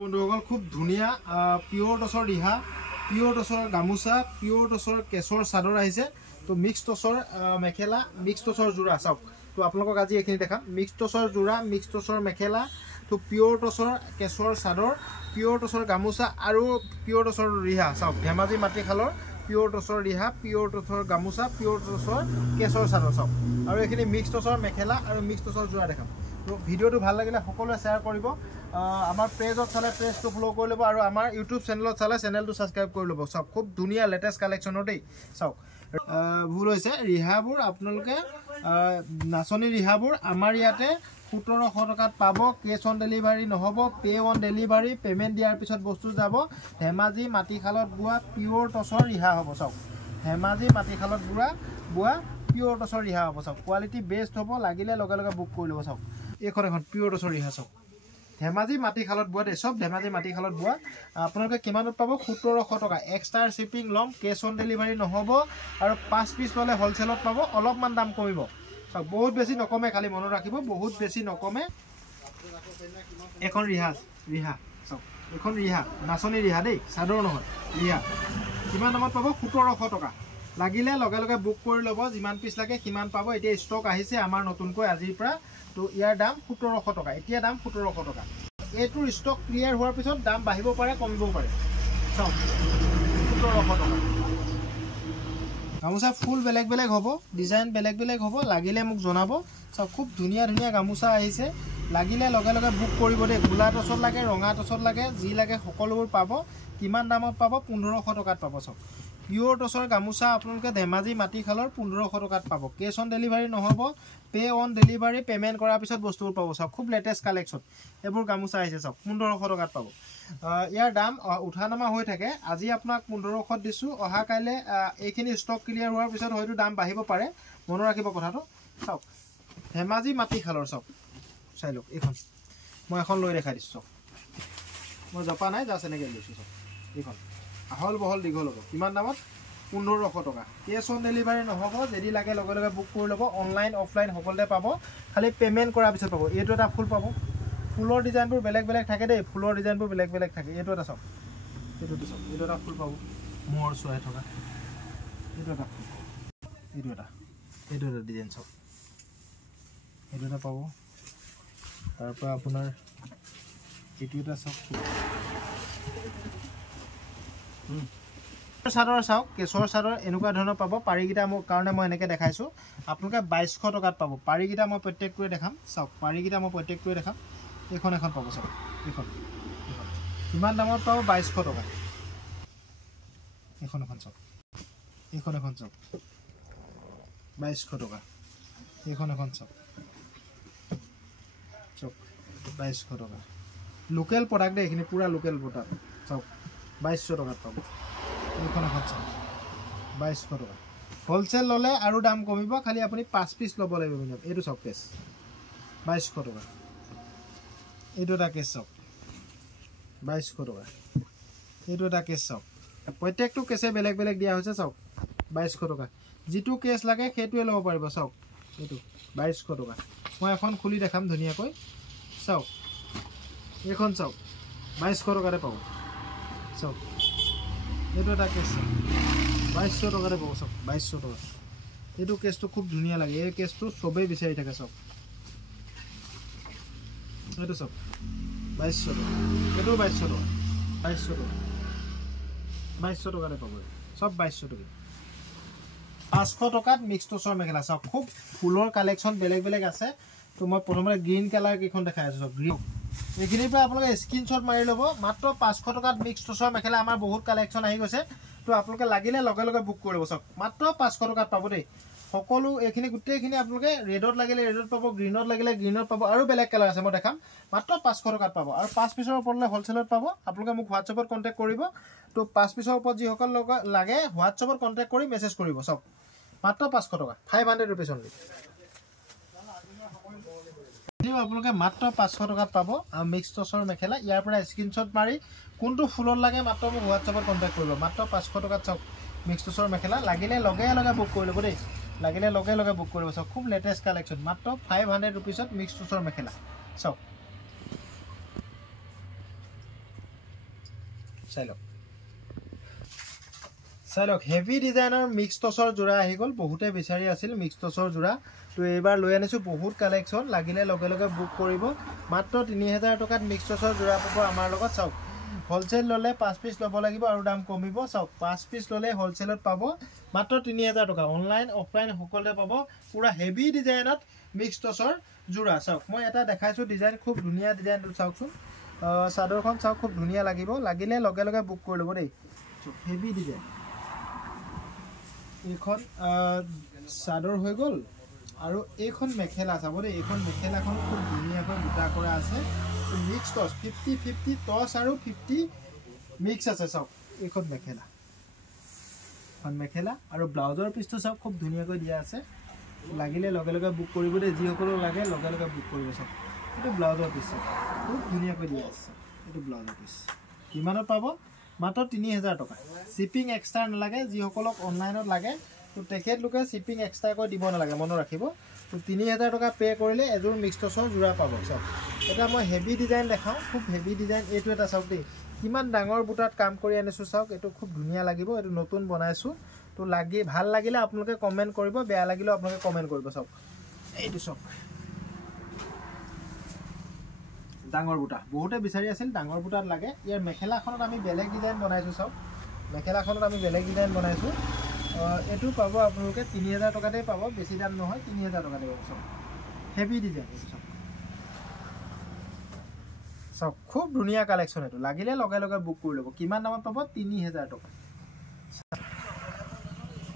বন্ধুসকল খুব ধুনিয়া পিওৰ টসৰ ৰিহা পিওৰ টসৰ গামোচা পিওৰ টসৰ কেশৰ চাদৰ আহিছে তো মিক্স টসৰ মেখেলা মিক্স টসৰ জোৰা চাওক তো আপোনালোকক আজি এইখিনি দেখাম মিক্স টসৰ জোৰা মিক্স টসৰ মেখেলা তো পিওৰ টসৰ কেশৰ চাদৰ পিওৰ টসৰ গামোচা আৰু পিওৰ টসৰ ৰিহা চাওক ধেমাজি মাটিখালৰ পিওৰ টসৰ ৰিহা পিওৰ টসৰ গামোচা পিওৰ টসৰ কেশৰ চাদৰ চাওক আৰু এইখিনি মিক্স টসৰ মেখেলা আৰু মিক্স টসৰ জোৰা দেখাম তো ভিডিওটো ভাল লাগিলে সকলোৱে শেয়াৰ কৰিব আমাৰ পেজত চালে পেজটো ফলো কৰি ল'ব আৰু আমাৰ ইউটিউব চেনেলত চালে চেনেলটো সাবস্ক্ৰাইব কৰি ল'ব চাওক খুব ধুনিয়া লেটেষ্ট কালেকশ্যনৰ দেই চাওক ভুল হৈছে ৰিহাবোৰ আপোনালোকে নাচনী ৰিহাবোৰ আমাৰ ইয়াতে 1700 টকাত পাব কেছ অন ডেলিভাৰী নহব পে অন ডেলিভাৰী পেমেন্ট দিয়াৰ পিছত বস্তু যাব ধেমাজি মাটিখালত বোৱা পিওৰ টসৰ ৰিহা হ'ব চাওক ধেমাজি মাটিখালত বোৱা পিওৰ টসৰ ৰিহা হ'ব চাওক কোৱালিটি বেষ্ট হ'ব লাগিলে লগে লগে বুক কৰি ল'ব চাওক এখন পিওৰ টসৰ ৰিহা চাওক ধেমাজি মাটিখালত বোৱা দেই সব ধেমাজি মাটিখালত বোৱা আপোনালোকে কিমানত পাব 1700 টকা এক্সট্ৰা শিপিং লম কেছ অন ডেলিভাৰী নহব আৰু 5 পিস ললে হোলসেলত পাব অলপমান দাম কমিব চাওক বহুত বেছি নকমে খালি মনত ৰাখিব বহুত বেছি নকমে এখন ৰিহা চাওক এখন ৰিহা নাচনী ৰিহা দেই চাদৰ নহয় ৰিহা কিমান দামত পাব 1700 টকা লাগিলে লগে লগে বুক কৰি ল'ব যিমান পিস লাগে কিমান পাব এতিয়া ষ্টক আহিছে আমাৰ নতুনকৈ আজিৰ পৰা তো ইয়াৰ দাম 1700 টকা এতিয়া দাম 1700 টকা এইটো ষ্টক ক্লিয়াৰ হোৱাৰ পিছত দাম বাঢ়িব পাৰে কমিব পাৰে চাওক 1700 টকা গামোচা ফুল বেলেগ বেলেগ হ'ব ডিজাইন বেলেগ বেলেগ হ'ব লাগিলে মোক জনাব চাওক খুব ধুনিয়া ধুনিয়া গামোচা আহিছে লাগিলে লগে লগে বুক কৰিব দেই গুলা টছত লাগে ৰঙা টছত লাগে যি লাগে সকলোবোৰ পাব কিমান দামত পাব 1500 টকাত পাব চাওক পিওৰ টসৰ গামোচা আপোনালোকে ধেমাজি মাটিখালৰ 1500 টকাত পাব কেছ অন ডেলিভাৰী নহব পে অন ডেলিভাৰী পেমেন্ট কৰাৰ পিছত বস্তুবোৰ পাব চাওক খুব লেটেষ্ট কালেকশ্যন এইবোৰ গামোচা আহিছে চাওক 1500 টকাত পাব ইয়াৰ দাম উঠানামা হৈ থাকে আজি আপোনাক 1500 দিছো অহা কাইলে এইখিনি ষ্টক ক্লিয়াৰ হোৱাৰ পিছত হয়তো দাম বাঢ়িব পাৰে মনত ৰাখিব কথাটো চাওক ধেমাজি মাটিখালৰ চাওক চাই লওক এইখন মই এখন লৈ দেখাই দিছো মই জপা নাই জাষ্ট এনেকৈ লৈছো চাওক এইখন আহল বহল দীঘল হ'ব কিমান দামত 1500 টকা কেছ অন ডেলিভাৰী নহব যদি লাগে লগে লগে বুক কৰি ল'ব অনলাইন অফলাইন সকলোতে পাব খালি পেমেন্ট কৰাৰ পিছত পাব এইটো এটা ফুল পাব ফুলৰ ডিজাইনবোৰ বেলেগ বেলেগ থাকে দেই ফুলৰ ডিজাইনবোৰ বেলেগ বেলেগ থাকে এইটো এটা চাওক এইটো এটা ফুল পাব মোৰ চুৱাই থকা এইটো এটা ফুল এইটো এটা ডিজাইন চাওক এইটো এটা পাব তাৰ পৰা আপোনাৰ এইটো এটা চাওক চাদৰ চাওক কেশৰ চাদৰ এনেকুৱা ধৰণৰ পাব পাৰিগিটা মোৰ কাৰণে মই এনেকৈ দেখাইছো আপোনালোকে 2200 টকাত পাব পাৰিগিটা মই প্ৰত্যেকটোৱে দেখাম চাওক পাৰিগিটা মই প্ৰত্যেকটোৱে দেখাম এখন পাব চাওক এখন কিমান দামত পাব 2200 টকা এখন চাওক এখন চাওক 2200 টকা এখন চাওক 2200 টকা লোকেল প্ৰডাক্ট দেই এইখিনি পুৰা লোকেল প্ৰডাক্ট চাওক 2200 টকাত পাব এইখন চাওক 2200 টকা হোলসেল ললে আৰু দাম কমিব খালি আপুনি 5 পিস ল'ব লাগিব মিনিমাম এইটো চাওক কেছ 2200 টকা এইটো এটা কেছ চাওক 2200 টকা এইটো এটা কেছ চাওক প্ৰত্যেকটো কেছে বেলেগ বেলেগ দিয়া হৈছে চাওক 2200 টকা যিটো কেছ লাগে সেইটোৱে ল'ব পাৰিব চাওক এইটো 2200 টকা মই এখন খুলি দেখাম ধুনিয়াকৈ চাওক এইখন চাওক 2200 টকাতে পাব চাওক এইটো এটা কেছ 2200 টকাতে পাব চাওক 2200 টকা এইটো কেছটো খুব ধুনিয়া লাগে এই কেছটো সবেই বিচাৰি থাকে চাওক এইটো চাওক 2200 টকা এইটো 2200 টকা 2200 টকাতে পাব সব 2200 টকা 500 টকাত মিক্স টসৰ মেখেলা চাওক খুব ফুলৰ কালেকশ্যন বেলেগ বেলেগ আছে তো মই প্ৰথমতে গ্ৰীণ কালাৰ কেইখন দেখাই আছো চাওক গ্ৰীণ এইখিনিৰ পৰা আপোনালোকে স্ক্ৰীনশ্বট মাৰি ল'ব মাত্ৰ 500 টকাত মিক্স টসৰ মেখেলা আমাৰ বহুত কালেকশ্যন আহি গৈছে তো আপোনালোকে লাগিলে লগে লগে বুক কৰি ল'ব চাওক মাত্ৰ 500 টকাত পাব দেই সকলো এইখিনি গোটেইখিনি আপোনালোকে ৰেডত লাগিলে ৰেডত পাব গ্ৰীণত লাগিলে গ্ৰীণত পাব আৰু বেলেগ কালাৰ আছে মই দেখাম মাত্ৰ 500 টকাত পাব আৰু 5 পিছৰ ওপৰলৈ হোলসেলত পাব আপোনালোকে মোক হোৱাটছএপত কন্টেক্ট কৰিব তো 5 পিছৰ ওপৰত যিসকল লাগে হোৱাটছএপত কন্টেক্ট কৰি মেছেজ কৰিব চাওক মাত্ৰ 500 টকা 500 रुपीस অনলি আপোনালোকে মাত্ৰ 500 টকাত পাব মিক্স টসৰ মেখেলা ইয়াৰ পৰা স্ক্ৰীনশ্বট মাৰি কোনটো ফুলৰ লাগে মাত্ৰ মোক হোৱাটছএপত কন্টেক্ট কৰিব মাত্ৰ 500 টকাত চাওক মিক্স টসৰ মেখেলা লাগিলে লগে লগে বুক কৰি ল'ব দেই লাগিলে লগে লগে বুক কৰিব চাওক খুব লেটেষ্ট কালেকশ্যন মাত্ৰ 500 रुपीसত মিক্স টসৰ মেখেলা চাওক চাই লওক হেভি ডিজাইনৰ মিক্স টচৰ যোৰা আহি গ'ল বহুতে বিচাৰি আছিল মিক্স টচৰ যোৰা তো এইবাৰ লৈ আনিছোঁ বহুত কালেকশ্যন লাগিলে লগে লগে বুক কৰিব মাত্ৰ 3000 টকাত মিক্স টচৰ যোৰা পাব আমাৰ লগত চাওক হোলসেল ললে 5 পিস লব লাগিব আৰু দাম কমিব চাওক 5 পিস ললে হোলসেলত পাব মাত্ৰ 3000 টকা অনলাইন অফলাইন সকলোতে পাব পুৰা হেভি ডিজাইনত মিক্স টচৰ যোৰা চাওক মই এটা দেখাইছো ডিজাইন খুব ধুনীয়া ডিজাইনটো চাওকচোন চাদৰখন চাওক খুব ধুনীয়া লাগিব লাগিলে লগে লগে বুক কৰি ল'ব দেই হেভি ডিজাইন এইখন চাদৰ হৈ গ'ল আৰু এইখন মেখেলা চাব দেই এইখন মেখেলাখন খুব ধুনীয়াকৈ বুটা কৰা আছে মিক্স টচ 50-50 টচ আৰু 50 মিক্স আছে চাওক এইখন মেখেলা আৰু ব্লাউজৰ পিছটো চাওক খুব ধুনীয়াকৈ দিয়া আছে লাগিলে লগে লগে বুক কৰিব দেই যিসকল লাগে লগে লগে বুক কৰিব চাওক এইটো ব্লাউজৰ পিছ খুব ধুনীয়াকৈ দিয়া আছে এইটো ব্লাউজৰ পিছ কিমানত পাব মাত্ৰ 3000 টকা শিপিং এক্সট্ৰা নালাগে যিসকলক অনলাইনত লাগে তো তেখেতলোকে শিপিং এক্সট্ৰাকৈ দিব নালাগে মনত ৰাখিব তো 3000 টকা পে কৰিলে এযোৰ মিক্স টচৰ যোৰা পাব চাওক এটা মই হেভি ডিজাইন দেখাওঁ খুব হেভি ডিজাইন এইটো এটা চাওক দেই কিমান ডাঙৰ বুটাত কাম কৰি আনিছোঁ চাওক এইটো খুব ধুনীয়া লাগিব এইটো নতুন বনাইছোঁ তো লাগি ভাল লাগিলে আপোনালোকে কমেণ্ট কৰিব বেয়া লাগিলেও আপোনালোকে কমেণ্ট কৰিব চাওক এইটো চাওক ডাঙৰ বুটা বহুতে বিচাৰি আছিল ডাঙৰ বুটাত লাগে ইয়াৰ মেখেলাখনত আমি বেলেগ ডিজাইন বনাইছোঁ চাওক মেখেলাখনত আমি বেলেগ ডিজাইন বনাইছোঁ এইটো পাব আপোনালোকে 3000 টকাতেই পাব বেছি দাম নহয় 3000 টকাতে পাব চাওক হেভি ডিজাইন চাওক খুব ধুনীয়া কালেকশ্যন এইটো লাগিলে লগে লগে বুক কৰি ল'ব কিমান দামত পাব 3000 টকা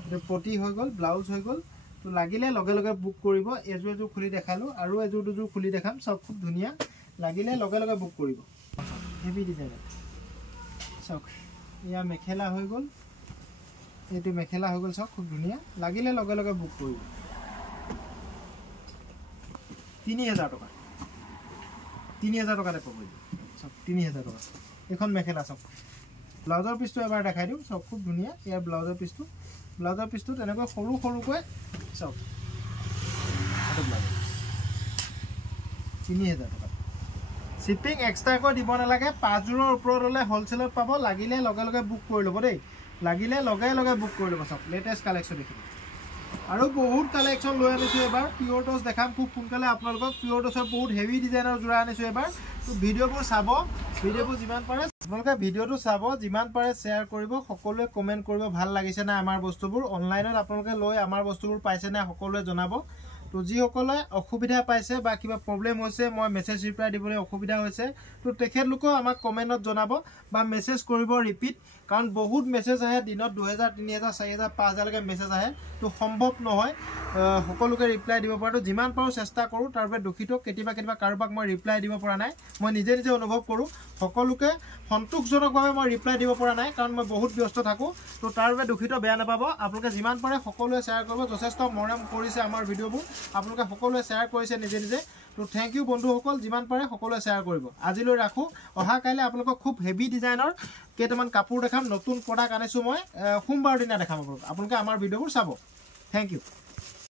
এইটো পটি হৈ গ'ল ব্লাউজ হৈ গ'ল তো লাগিলে লগে লগে বুক কৰিব এযোৰ খুলি দেখালোঁ আৰু এযোৰ দুযোৰ খুলি দেখাম চাওক খুব ধুনীয়া লাগিলে লগে লগে বুক কৰিব হেভি ডিজাইন চাওক ইয়া মেখেলা হৈ গ'ল এইটো মেখেলা হৈ গ'ল চাওক খুব ধুনীয়া লাগিলে লগে লগে বুক কৰিব 3000 টকা 3000 টকাতে পাব চাওক 3000 টকা এখন মেখেলা চাওক ব্লাউজৰ পিছটো এবাৰ দেখাই দিওঁ চাওক খুব ধুনীয়া ইয়াৰ ব্লাউজৰ পিছটো তেনেকৈ সৰু সৰুকৈ চাওক 3000 টকা শিপিং এক্সট্ৰাকৈ দিব নালাগে 5 যোৰৰ ওপৰত হ'লে হোলসেলত পাব লাগিলে লগে লগে বুক কৰি ল'ব দেই লাগিলে লগে লগে বুক কৰি ল'ব চাওক লেটেষ্ট কালেকশ্যন দেখিব আৰু বহুত কালেকশ্যন লৈ আনিছোঁ এবাৰ পিয়ৰ টচ দেখাম খুব সোনকালে আপোনালোকক পিয়ৰ টচৰ বহুত হেভি ডিজাইনৰ যোৰা আনিছোঁ এবাৰ তো ভিডিঅ'বোৰ চাব ভিডিঅ'বোৰ যিমান পাৰে আপোনালোকে ভিডিঅ'টো চাব যিমান পাৰে শ্বেয়াৰ কৰিব সকলোৱে কমেণ্ট কৰিব ভাল লাগিছে না আমাৰ বস্তুবোৰ অনলাইনত আপোনালোকে লৈ আমাৰ বস্তুবোৰ পাইছে না সকলোৱে জনাব তো যিসকলে অসুবিধা পাইছে বা কিবা প্ৰব্লেম হৈছে মই মেছেজ ৰিপ্লাই দিবলৈ অসুবিধা হৈছে তো তেখেতলোকেও আমাক কমেণ্টত জনাব বা মেছেজ কৰিব ৰিপিট কাৰণ বহুত মেছেজ আহে দিনত 2000 3000 4000 5000 লৈকে মেছেজ আহে তো সম্ভৱ নহয় সকলোকে ৰিপ্লাই দিব পৰাটো যিমান পাৰোঁ চেষ্টা কৰোঁ তাৰ বাবে দুখিত কেতিয়াবা কাৰোবাক মই ৰিপ্লাই দিব পৰা নাই মই নিজে অনুভৱ কৰোঁ সকলোকে সন্তোষজনকভাৱে মই ৰিপ্লাই দিব পৰা নাই কাৰণ মই বহুত ব্যস্ত থাকোঁ তো তাৰ বাবে দুখিত বেয়া নাপাব আপোনালোকে যিমান পাৰে সকলোৱে শ্বেয়াৰ কৰিব যথেষ্ট মৰম কৰিছে আমাৰ ভিডিঅ'বোৰ আপোনালোকে সকলোৱে শ্বেয়াৰ কৰিছে নিজে তো থ্যাংক ইউ বন্ধুসকল যিমান পাৰে সকলোৱে শ্বেয়াৰ কৰিব আজিলৈ ৰাখোঁ অহা কাইলৈ আপোনালোকক খুব হেভি ডিজাইনৰ কেইটামান কাপোৰ দেখাম নতুন প্ৰডাক্ট আনিছোঁ মই সোমবাৰৰ দিনা দেখাম আপোনালোকে আমাৰ ভিডিঅ'বোৰ চাব থ্যাংক ইউ